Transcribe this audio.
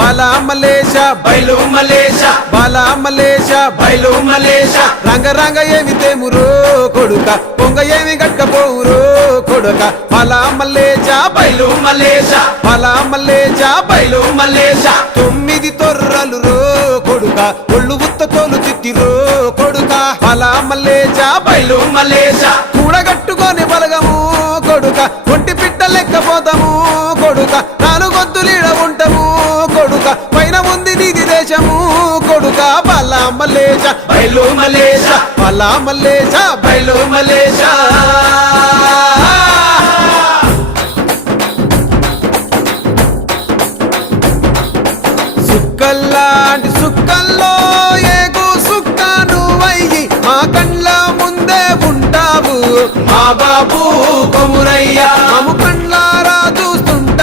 బాలా మలేష బయలు మలేష బాలా మలేష బయలు మలేష రంగ రంగ ఏమి తేమురో కొడుక పొంగ ఏమి గట్టపోవురో కొడుక బాలా మలేష బయలు మలేష బాలా మలేష బయలు మలేష 9 తొర్రలు రో కొడుక ఒళ్ళు ఉత్త తోలు చిట్టిరో కొడుక బాలా మలేష బయలు మలేష కూడగట్టుకొని బలగము కొడుక ఒంటి పిట్ట లెక్కపోతాము కొడుక 4 గొంతులీడ ఉంటాము కొడుక పైన ఉంది నీది దేశము కొడుక బాలా మలేష బయలు మలేష బాలా మలేష బయలు మలేష సుక్కల్లాంటి సుక్కల్లో ఏగు సుక్క నువ్వయ్యి మా కండ్ల ముందే ఉంటావు మా బాబు కొమురయ్య మము కండ్లారా